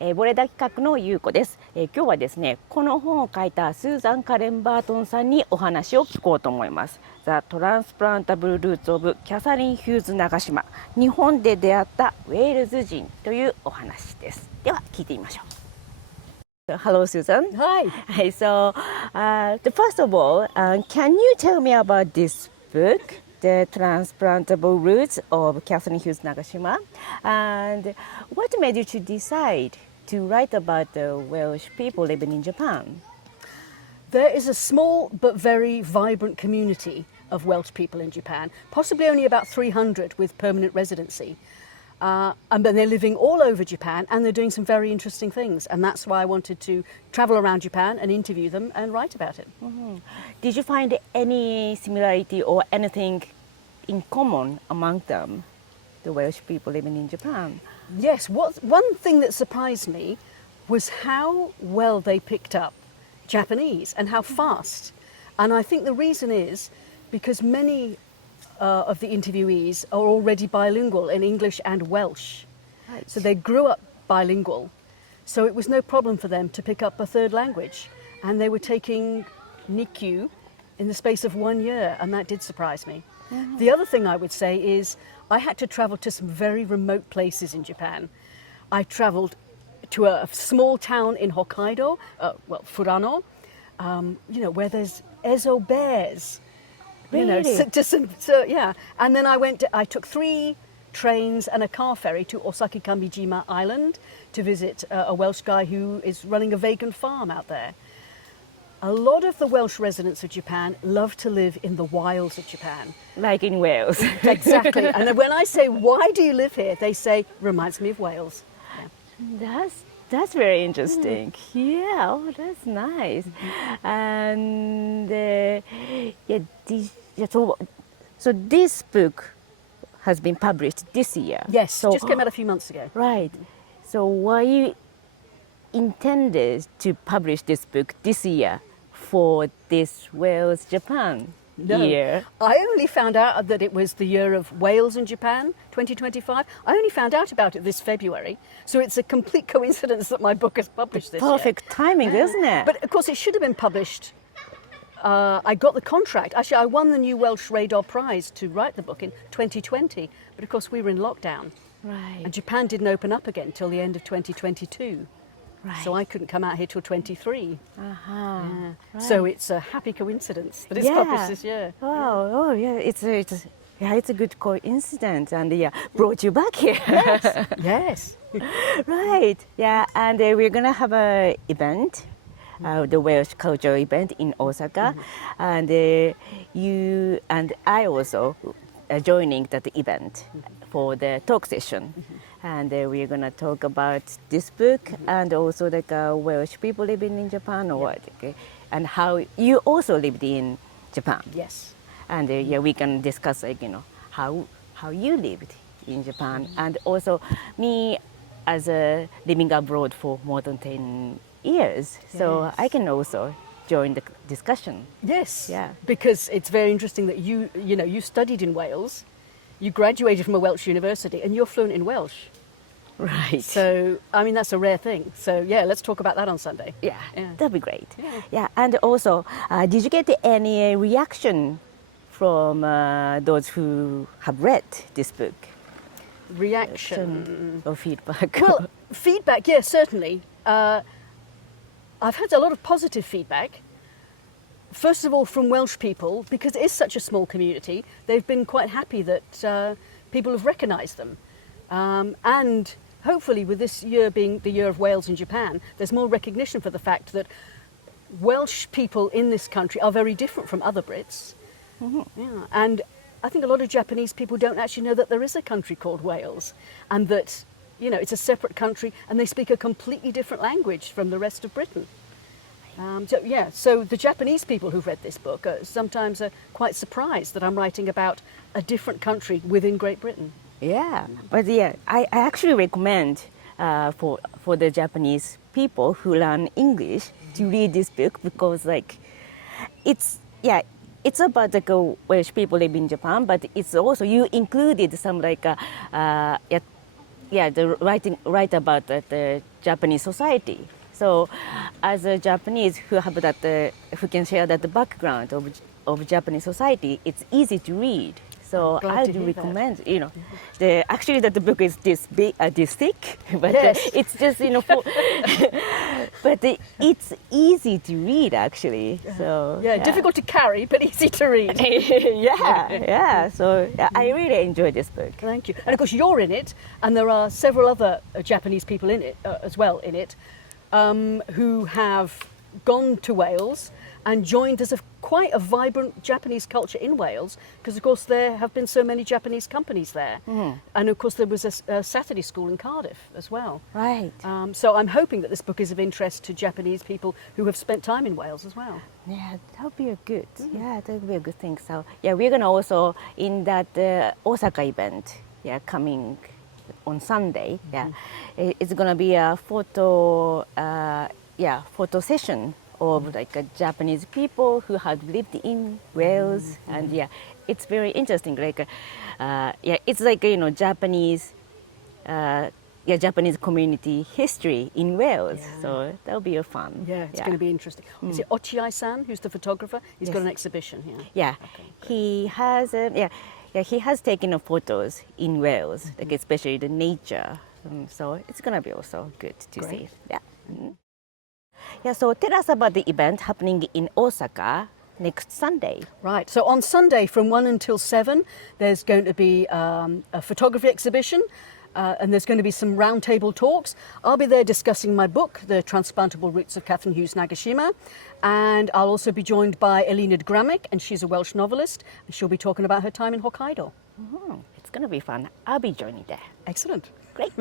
ボレダ企画のゆうこです。今日はですね、この本を書いたスーザン・カレン・バートンさんにお話を聞こうと思います。The Transplantable Roots of Catharine Huws 長島。日本で出会ったウェールズ人というお話です。では聞いてみましょう。Hello, Susan. Hi. So, first of all, can you tell me about this book, The Transplantable Roots of Catharine Huws Nagashima, and what made you to decide to write about the Welsh people living in Japan? There is a small but very vibrant community of Welsh people in Japan, possibly only about 300 with permanent residency. And then they're living all over Japan and they're doing some very interesting things. And that's why I wanted to travel around Japan and interview them and write about it. Mm-hmm. Did you find any similarity or anything in common among them, the Welsh people living in Japan? Yes, one thing that surprised me was how well they picked up Japanese and how fast. And I think the reason is because many of the interviewees are already bilingual in English and Welsh. Right. So they grew up bilingual. So it was no problem for them to pick up a third language. And they were taking Nikyu in the space of 1 year, and that did surprise me. Mm-hmm. The other thing I would say is I had to travel to some very remote places in Japan. I travelled to a small town in Hokkaido, Furano, where there's Ezo bears. Really? Yeah. And then I took 3 trains and a car ferry to Osaka Kamijima Island to visit a Welsh guy who is running a vegan farm out there. A lot of the Welsh residents of Japan love to live in the wilds of Japan. Like in Wales. Exactly. And when I say, why do you live here? They say, reminds me of Wales. Yeah. That's very interesting. Yeah, oh, that's nice. And so this book has been published this year. Yes, so, just came out a few months ago. Right. So why you intended to publish this book this year for this Wales Japan year? I only found out that it was the year of Wales in Japan, 2025. I only found out about it this February. So it's a complete coincidence that my book is published this year. Perfect timing, isn't it? But of course, it should have been published. I got the contract. Actually, I won the New Welsh Radar Prize to write the book in 2020. But of course, we were in lockdown. Right. And Japan didn't open up again till the end of 2022. Right. So I couldn't come out here till 23. Uh-huh. Yeah. Right. So it's a happy coincidence that it's published this year. Oh, yeah. It's a good coincidence, and brought you back here. Yes. Yes. Right. Yeah, and we're gonna have a event, the Welsh cultural event in Osaka, and you and I also joining that event for the talk session. And we're going to talk about this book and also Welsh people living in Japan and how you also lived in Japan. Yes. And we can discuss how you lived in Japan and also me as living abroad for more than 10 years. So Yes. I can also join the discussion. Yes. Yeah. Because it's very interesting that you studied in Wales. You graduated from a Welsh university and you're fluent in Welsh. Right. So, I mean, that's a rare thing. So, yeah, let's talk about that on Sunday. Yeah, that'd be great. Yeah. And also, did you get any reaction from those who have read this book? Reaction or feedback? Well, feedback, yes, certainly. I've had a lot of positive feedback. First of all, from Welsh people, because it is such a small community, they've been quite happy that people have recognised them. And hopefully with this year being the year of Wales in Japan, there's more recognition for the fact that Welsh people in this country are very different from other Brits. Mm-hmm. Yeah. And I think a lot of Japanese people don't actually know that there is a country called Wales and that, it's a separate country and they speak a completely different language from the rest of Britain. So the Japanese people who've read this book sometimes are quite surprised that I'm writing about a different country within Great Britain. Yeah, but I actually recommend for the Japanese people who learn English to read this book because it's about Welsh people live in Japan, but it's also you included some write about the Japanese society. So, as a Japanese who have who can share that background of Japanese society, it's easy to read. So I would recommend, actually that the book is this big, this thick, but it's just, but it's easy to read actually. So difficult to carry, but easy to read. So I really enjoy this book. Thank you. And of course you're in it, and there are several other Japanese people in it as well in it, who have gone to Wales and joined as quite a vibrant Japanese culture in Wales, because of course there have been so many Japanese companies there. And of course there was a Saturday school in Cardiff as well. Right. So I'm hoping that this book is of interest to Japanese people who have spent time in Wales as well. Yeah, that would be a good. Yeah, that would be a good thing. So we're gonna also in that Osaka event. Coming on Sunday. It's gonna be a photo session of like Japanese people who have lived in Wales, and it's very interesting. Like, it's like Japanese, Japanese community history in Wales. So that'll be fun. Yeah, it's going to be interesting. Is it Ochiai-san, who's the photographer? He's got an exhibition here. Yeah, he has. He has taken photos in Wales, like especially the nature. So it's gonna be also good to see. So tell us about the event happening in Osaka next Sunday. Right, so on Sunday from 1 until 7, there's going to be a photography exhibition, and there's going to be some roundtable talks. I'll be there discussing my book, The Transplantable Roots of Catharine Huws Nagashima, and I'll also be joined by Elined Gramick, and she's a Welsh novelist, and she'll be talking about her time in Hokkaido. It's going to be fun. I'll be joining there. Excellent. Great.